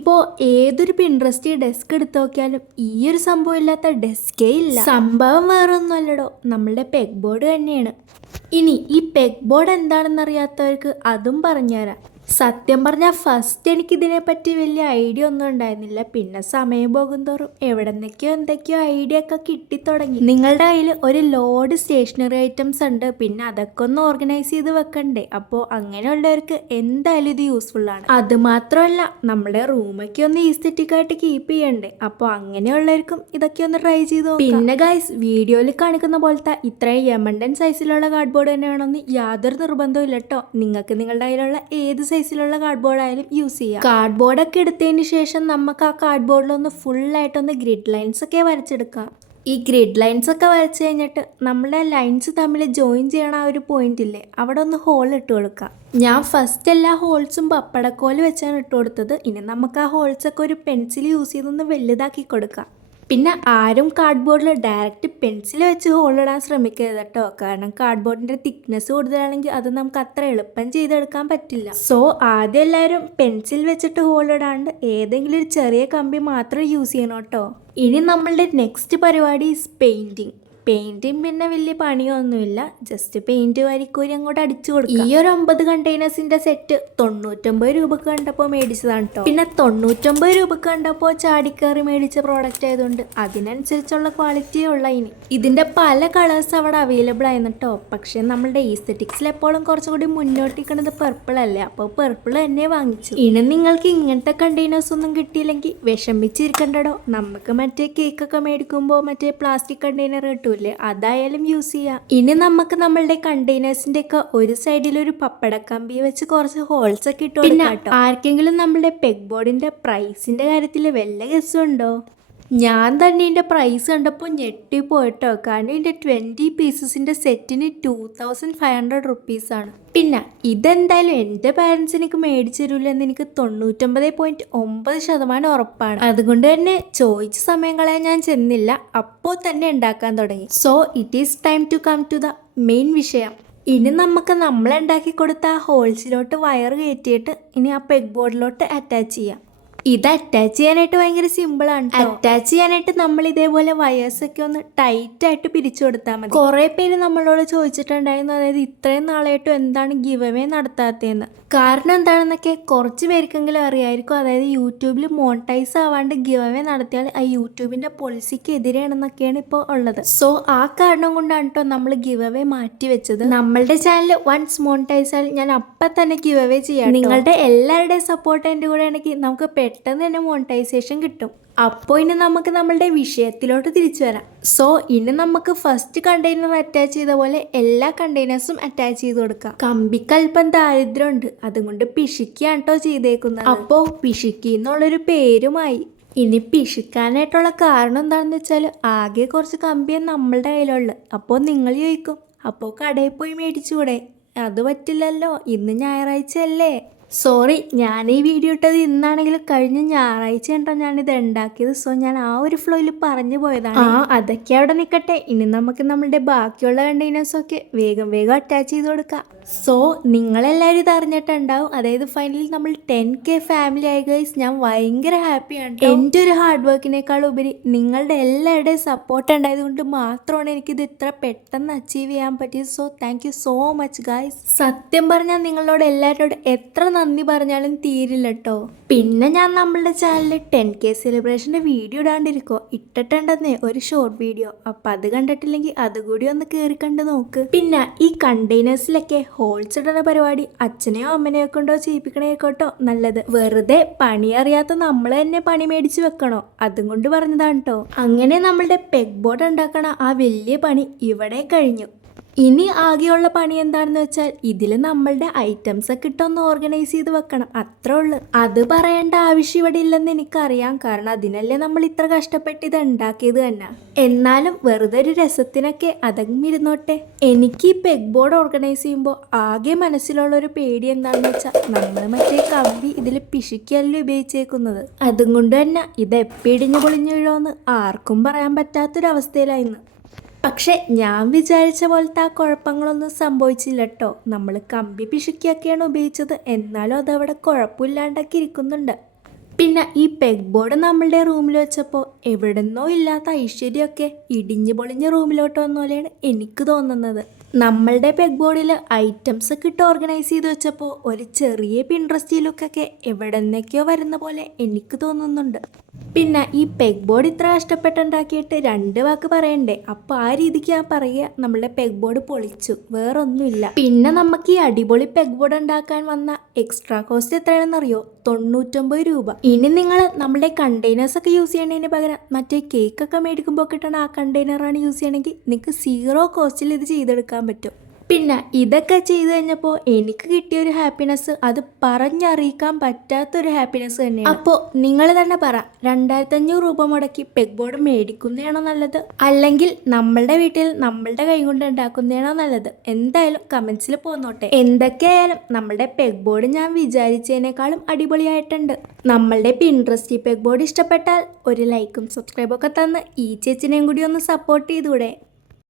ഇനിയിപ്പോ ഏതൊരു Pinterest desk എടുത്ത് നോക്കിയാലും ഈ ഒരു സംഭവം ഇല്ലാത്ത ഡെസ്കേ ഇല്ല. സംഭവം വേറൊന്നും അല്ലടോ, നമ്മളുടെ പെഗ് ബോർഡ് തന്നെയാണ്. ഇനി ഈ പെഗ് ബോർഡ് എന്താണെന്ന് അറിയാത്തവർക്ക് അതും പറഞ്ഞുതരാം. സത്യം പറഞ്ഞാൽ ഫസ്റ്റ് എനിക്കിതിനെപ്പറ്റി വലിയ ഐഡിയ ഒന്നും ഉണ്ടായിരുന്നില്ല. പിന്നെ സമയം പോകും തോറും എവിടെന്നൊക്കെയോ എന്തൊക്കെയോ ഐഡിയ ഒക്കെ കിട്ടിത്തുടങ്ങി. നിങ്ങളുടെ കയ്യിൽ ഒരു ലോഡ് സ്റ്റേഷനറി ഐറ്റംസ് ഉണ്ട്, പിന്നെ അതൊക്കെ ഒന്ന് ഓർഗനൈസ് ചെയ്ത് വെക്കണ്ടേ. അപ്പോൾ അങ്ങനെയുള്ളവർക്ക് എന്തായാലും ഇത് യൂസ്ഫുള്ളാണ്. അതുമാത്രമല്ല നമ്മുടെ റൂമൊക്കെ ഒന്ന് ഈസ്തെറ്റിക് ആയിട്ട് കീപ്പ് ചെയ്യണ്ടേ. അപ്പോൾ അങ്ങനെയുള്ളവർക്കും ഇതൊക്കെ ഒന്ന് ട്രൈ ചെയ്ത് നോക്കാം. പിന്നെ ഗൈസ്, വീഡിയോയിൽ കാണിക്കുന്ന പോലത്തെ ഇത്രയും യമണ്ടൻ സൈസിലുള്ള കാർഡ് ബോർഡ് തന്നെ വേണമെന്ന് യാതൊരു നിർബന്ധവും ഇല്ല കേട്ടോ. നിങ്ങൾക്ക് നിങ്ങളുടെ കയ്യിലുള്ള ഏത് സൈസിലുള്ള കാർഡ് ബോർഡ് ആയാലും യൂസ് ചെയ്യാം. കാർഡ് ബോർഡൊക്കെ എടുത്തതിന് ശേഷം നമുക്ക് ആ കാർഡ് ബോർഡിലൊന്ന് ഫുള്ളായിട്ടൊന്ന് ഗ്രിഡ് ലൈൻസ് ഒക്കെ വരച്ചെടുക്കാം. ഈ ഗ്രിഡ് ലൈൻസ് ഒക്കെ വരച്ച് കഴിഞ്ഞിട്ട് നമ്മുടെ ലൈൻസ് തമ്മിൽ ജോയിൻ ചെയ്യണ ആ ഒരു പോയിന്റ് ഇല്ലേ, അവിടെ ഒന്ന് ഹോൾ ഇട്ട് കൊടുക്കാം. ഞാൻ ഫസ്റ്റ് എല്ലാ ഹോൾസും പപ്പടക്കോല് വെച്ചാണ് ഇട്ട് കൊടുത്തത്. ഇനി നമുക്ക് ആ ഹോൾസൊക്കെ ഒരു പെൻസിൽ യൂസ് ചെയ്തൊന്ന് വലുതാക്കി കൊടുക്കാം. പിന്നെ ആരും കാർഡ് ബോർഡിൽ ഡയറക്റ്റ് പെൻസിൽ വെച്ച് ഹോളിടാൻ ശ്രമിക്കരുത് കേട്ടോ. കാരണം കാർഡ് ബോർഡിൻ്റെ തിക്നെസ് കൂടുതലാണെങ്കിൽ അത് നമുക്ക് അത്ര എളുപ്പം ചെയ്തെടുക്കാൻ പറ്റില്ല. സോ ആദ്യം എല്ലാവരും പെൻസിൽ വെച്ചിട്ട് ഹോളിടാണ്ട് ഏതെങ്കിലും ഒരു ചെറിയ കമ്പി മാത്രം യൂസ് ചെയ്യണം കേട്ടോ. ഇനി നമ്മളുടെ നെക്സ്റ്റ് പരിപാടി പെയിൻറ്റിങ്. പിന്നെ വലിയ പണിയൊന്നുമില്ല, ജസ്റ്റ് പെയിന്റ് വാരിക്കോരി അങ്ങോട്ട് അടിച്ചു കൊടുക്കുക. ഈ ഒരു 9 കണ്ടെയ്നേഴ്സിന്റെ സെറ്റ് 99 രൂപക്ക് കണ്ടപ്പോൾ മേടിച്ചതാണ് കേട്ടോ. പിന്നെ 99 രൂപക്ക് കണ്ടപ്പോൾ ചാടിക്കയറി മേടിച്ച പ്രോഡക്റ്റ് ആയതുകൊണ്ട് അതിനനുസരിച്ചുള്ള ക്വാളിറ്റിയേ ഉള്ള. ഇനി ഇതിന്റെ പല കളേഴ്സ് അവിടെ അവൈലബിൾ ആയിരുന്നു കേട്ടോ. പക്ഷെ നമ്മളുടെ ഈസ്തെറ്റിക്സിൽ എപ്പോഴും കുറച്ചുകൂടി മുന്നോട്ടിരിക്കുന്നത് പർപ്പിൾ അല്ലേ, അപ്പോൾ പർപ്പിൾ തന്നെ വാങ്ങിച്ചു. ഇനി നിങ്ങൾക്ക് ഇങ്ങനത്തെ കണ്ടെയ്നേഴ്സ് ഒന്നും കിട്ടിയില്ലെങ്കിൽ വിഷമിച്ചിരിക്കണ്ടോ. നമുക്ക് മറ്റേ കേക്കൊക്കെ മേടിക്കുമ്പോൾ മറ്റേ പ്ലാസ്റ്റിക് കണ്ടെയ്നർ കിട്ടും, അതായാലും യൂസ് ചെയ്യാം. ഇനി നമുക്ക് നമ്മളുടെ കണ്ടെയ്നേഴ്സിന്റെ ഒക്കെ ഒരു സൈഡിൽ ഒരു പപ്പടക്കമ്പി വെച്ച് കുറച്ച് ഹോൾസ് ഒക്കെ ഇട്ടു. പിന്നെ ആർക്കെങ്കിലും നമ്മളുടെ പെഗ് ബോർഡിന്റെ പ്രൈസിന്റെ കാര്യത്തിൽ വല്ല ഗസ്സുണ്ടോ? ഞാൻ തന്നെ ഇതിൻ്റെ പ്രൈസ് കണ്ടപ്പോൾ ഞെട്ടിപ്പോയിട്ടോ. കാരണം ഇതിൻ്റെ 20 പീസസിൻ്റെ സെറ്റിന് 2500 റുപ്പീസാണ്. പിന്നെ ഇതെന്തായാലും എൻ്റെ പാരൻസ് എനിക്ക് മേടിച്ചു തരൂലെന്ന് എനിക്ക് 99.9% ഉറപ്പാണ്. അതുകൊണ്ട് തന്നെ ചോദിച്ച സമയം കളയാൻ ഞാൻ ചെന്നില്ല, അപ്പോൾ തന്നെ ഉണ്ടാക്കാൻ തുടങ്ങി. So it is time to come to the main വിഷയം. ഇനി നമുക്ക് നമ്മളുണ്ടാക്കി കൊടുത്ത ആ ഹോൾസിലോട്ട് വയർ കയറ്റിയിട്ട് ഇനി ആ പെഗ് ബോർഡിലോട്ട് അറ്റാച്ച് ചെയ്യാം. ഇത് അറ്റാച്ച് ചെയ്യാനായിട്ട് ഭയങ്കര സിമ്പിളാണ്. അറ്റാച്ച് ചെയ്യാനായിട്ട് നമ്മൾ ഇതേപോലെ വയേഴ്സൊക്കെ ഒന്ന് ടൈറ്റ് ആയിട്ട് പിരിച്ചു കൊടുത്താൽ മതി. കുറേ പേര് നമ്മളോട് ചോദിച്ചിട്ടുണ്ടായിരുന്നു, അതായത് ഇത്രയും നാളായിട്ടും എന്താണ് ഗിവ് അവേ നടത്താത്തതെന്ന്. കാരണം എന്താണെന്നൊക്കെ കുറച്ച് പേർക്കെങ്കിലും അറിയായിരിക്കും. അതായത് യൂട്യൂബിൽ മോണിറ്റൈസ് ആവാണ്ട് ഗിവ് അവേ നടത്തിയാൽ ആ യൂട്യൂബിന്റെ പോളിസിക്ക് എതിരെയാണെന്നൊക്കെയാണ് ഇപ്പോൾ ഉള്ളത്. സോ ആ കാരണം കൊണ്ടാണ് കേട്ടോ നമ്മൾ ഗിവ് അവേ മാറ്റി വെച്ചത്. നമ്മളുടെ ചാനൽ വൺസ് മോണിറ്റൈസ് ആയാൽ ഞാൻ അപ്പം തന്നെ ഗിവ് അവേ ചെയ്യാം. നിങ്ങളുടെ എല്ലാവരുടെയും സപ്പോർട്ട് എൻ്റെ കൂടെ ആണെങ്കിൽ നമുക്ക് പെട്ടെന്ന് തന്നെ മോണിറ്റൈസേഷൻ കിട്ടും. അപ്പോൾ ഇനി നമുക്ക് നമ്മളുടെ വിഷയത്തിലോട്ട് തിരിച്ചു വരാം. സോ ഇനി നമുക്ക് ഫസ്റ്റ് കണ്ടെയ്നർ അറ്റാച്ച് ചെയ്ത പോലെ എല്ലാ കണ്ടെയ്നേഴ്സും അറ്റാച്ച് ചെയ്ത് കൊടുക്കാം. കമ്പിക്ക് അല്പം ദാരിദ്ര്യമുണ്ട്, അതുകൊണ്ട് പിശുക്കിയാണ് കേട്ടോ ചെയ്തേക്കുന്നത്. അപ്പോൾ പിശുക്കി എന്നുള്ളൊരു പേരുമായി. ഇനി പിശുക്കാനായിട്ടുള്ള കാരണം എന്താണെന്ന് വെച്ചാൽ ആകെ കുറച്ച് കമ്പിയാണ് നമ്മളുടെ കയ്യിലുള്ളത്. അപ്പോൾ നിങ്ങൾ ചോദിക്കും, അപ്പോൾ കടയിൽ പോയി മേടിച്ചുകൂടെ? അത് പറ്റില്ലല്ലോ, ഇന്ന് ഞായറാഴ്ച അല്ലേ. സോറി, ഞാൻ ഈ വീഡിയോ ഇട്ടത് ഇന്നാണെങ്കിലും കഴിഞ്ഞ ഞായറാഴ്ച കണ്ടോ ഞാനിത് ഉണ്ടാക്കിയത്. സോ ഞാൻ ആ ഒരു ഫ്ലോയിൽ പറഞ്ഞു പോയതാണ്. അതൊക്കെ അവിടെ നിൽക്കട്ടെ. ഇനി നമുക്ക് നമ്മളുടെ ബാക്കിയുള്ള കണ്ടെയ്നേഴ്സൊക്കെ വേഗം അറ്റാച്ച് ചെയ്ത് കൊടുക്കാം. സോ നിങ്ങളെല്ലാവരും ഇത് അറിഞ്ഞിട്ടുണ്ടാവും. അതായത് ഫൈനലി നമ്മൾ 10K ഫാമിലി ആയി ഗൈസ്. ഞാൻ ഭയങ്കര ഹാപ്പിയാണ്. എൻ്റെ ഒരു ഹാർഡ് വർക്കിനേക്കാൾ ഉപരി നിങ്ങളുടെ എല്ലാവരുടെയും സപ്പോർട്ട് ഉണ്ടായത് കൊണ്ട് മാത്രമാണ് എനിക്കിത് ഇത്ര പെട്ടെന്ന് അച്ചീവ് ചെയ്യാൻ പറ്റിയത്. So thank you so much guys. സത്യം പറഞ്ഞാൽ നിങ്ങളോട് എല്ലാവരോട് എത്ര നന്ദി പറഞ്ഞാലും തീരില്ല കേട്ടോ. പിന്നെ ഞാൻ നമ്മളുടെ ചാനലിൽ 10K സെലിബ്രേഷൻ്റെ വീഡിയോ ഇടാണ്ടിരിക്കോ, ഇട്ടിട്ടുണ്ടെന്നേ ഒരു ഷോർട്ട് വീഡിയോ. അപ്പം അത് കണ്ടിട്ടില്ലെങ്കിൽ അതുകൂടി ഒന്ന് കയറി കണ്ട് നോക്ക്. പിന്നെ ഈ കണ്ടെയ്നേഴ്സിലൊക്കെ ഹോൾസ് ഇടുന്ന പരിപാടി അച്ഛനെയോ അമ്മനെയോ കൊണ്ടോ ചെയ്യിപ്പിക്കണേക്കോട്ടോ നല്ലത്. വെറുതെ പണി അറിയാത്ത നമ്മൾ തന്നെ പണി മേടിച്ച് വെക്കണോ, അതും കൊണ്ട് പറഞ്ഞതാണ് കേട്ടോ. അങ്ങനെ നമ്മളുടെ പെഗ് ബോർഡ് ഉണ്ടാക്കണ ആ വലിയ പണി ഇവിടെ കഴിഞ്ഞു. ഇനി ആകെയുള്ള പണി എന്താണെന്ന് വെച്ചാൽ ഇതിൽ നമ്മളുടെ ഐറ്റംസ് ഒക്കെ ഇട്ടൊന്ന് ഓർഗനൈസ് ചെയ്ത് വെക്കണം, അത്രേ ഉള്ളു. അത് പറയേണ്ട ആവശ്യം ഇവിടെ ഇല്ലെന്ന് എനിക്കറിയാം, കാരണം അതിനല്ലേ നമ്മൾ ഇത്ര കഷ്ടപ്പെട്ട് ഇത് ഉണ്ടാക്കിയത് തന്നെ. എന്നാലും വെറുതെ ഒരു രസത്തിനൊക്കെ അതങ്ങ് ഇരുന്നോട്ടെ. എനിക്ക് ഈ പെഗ് ബോർഡ് ഓർഗനൈസ് ചെയ്യുമ്പോൾ ആകെ മനസ്സിലുള്ളൊരു പേടി എന്താണെന്ന് വെച്ചാൽ നമ്മൾ മറ്റേ കമ്പി ഇതിൽ പിശുക്കിയല്ലേ ഉപയോഗിച്ചേക്കുന്നത്. അതും കൊണ്ട് തന്നെ ഇത് എപ്പിടിഞ്ഞു പൊളിഞ്ഞു വീഴോന്ന് ആർക്കും പറയാൻ പറ്റാത്തൊരവസ്ഥയിലായിരുന്നു. പക്ഷെ ഞാൻ വിചാരിച്ച പോലത്തെ ആ കുഴപ്പങ്ങളൊന്നും സംഭവിച്ചില്ല കേട്ടോ. നമ്മൾ കമ്പി പിശുക്കിയൊക്കെയാണ് ഉപയോഗിച്ചത്, എന്നാലും അതവിടെ കുഴപ്പമില്ലാണ്ടൊക്കെ ഇരിക്കുന്നുണ്ട്. പിന്നെ ഈ പെഗ് ബോർഡ് നമ്മളുടെ റൂമിൽ വെച്ചപ്പോൾ എവിടെന്നോ ഇല്ലാത്ത ഐശ്വര്യമൊക്കെ ഇടിഞ്ഞു പൊളിഞ്ഞ റൂമിലോട്ട് വന്ന പോലെയാണ് എനിക്ക് തോന്നുന്നത്. നമ്മളുടെ പെഗ് ബോർഡിൽ ഐറ്റംസ് ഒക്കെ ഇട്ട് ഓർഗനൈസ് ചെയ്ത് വെച്ചപ്പോൾ ഒരു ചെറിയ പിൻട്രസ്റ്റി ലുക്കൊക്കെ എവിടെ നിന്നൊക്കെയോ വരുന്ന പോലെ എനിക്ക് തോന്നുന്നുണ്ട്. പിന്നെ ഈ പെഗ് ബോർഡ് ഇത്ര കഷ്ടപ്പെട്ടുണ്ടാക്കിയിട്ട് 2 വാക്ക് പറയണ്ടേ? അപ്പോൾ ആ രീതിക്ക് ഞാൻ പറയുക, നമ്മളുടെ പെഗ് ബോർഡ് പൊളിച്ചു, വേറൊന്നുമില്ല. പിന്നെ നമുക്ക് ഈ അടിപൊളി പെഗ് ബോർഡ് ഉണ്ടാക്കാൻ വന്ന എക്സ്ട്രാ കോസ്റ്റ് എത്രയാണെന്നറിയോ? 99 രൂപ. ഇനി നിങ്ങൾ നമ്മുടെ കണ്ടെയ്നേഴ്സ് ഒക്കെ യൂസ് ചെയ്യണതിന് പകരം മറ്റേ കേക്കൊക്കെ മേടിക്കുമ്പോൾ കിട്ടുന്ന ആ കണ്ടെയ്നറാണ് യൂസ് ചെയ്യണമെങ്കിൽ നിങ്ങൾക്ക് 0 കോസ്റ്റിൽ ഇത് ചെയ്തെടുക്കാൻ പറ്റും. പിന്നെ ഇതൊക്കെ ചെയ്ത് കഴിഞ്ഞപ്പോൾ എനിക്ക് കിട്ടിയൊരു ഹാപ്പിനെസ് അത് പറഞ്ഞറിയിക്കാൻ പറ്റാത്തൊരു ഹാപ്പിനെസ് തന്നെയാണ്. അപ്പോൾ നിങ്ങൾ തന്നെ പറ, 2500 രൂപ മുടക്കി പെഗ് ബോർഡ് മേടിക്കുന്നതാണോ നല്ലത്, അല്ലെങ്കിൽ നമ്മളുടെ വീട്ടിൽ നമ്മളുടെ കൈ കൊണ്ട് ഉണ്ടാക്കുന്നതാണോ നല്ലത്? എന്തായാലും കമൻസിൽ പോന്നോട്ടെ. എന്തൊക്കെയായാലും നമ്മളുടെ പെഗ് ബോർഡ് ഞാൻ വിചാരിച്ചതിനേക്കാളും അടിപൊളിയായിട്ടുണ്ട്. നമ്മളുടെ പിൻട്രസ്റ്റി പെഗ് ബോർഡ് ഇഷ്ടപ്പെട്ടാൽ ഒരു ലൈക്കും സബ്സ്ക്രൈബൊക്കെ തന്ന് ഈ ചേച്ചിനെയും കൂടി ഒന്ന് സപ്പോർട്ട് ചെയ്തൂടെ?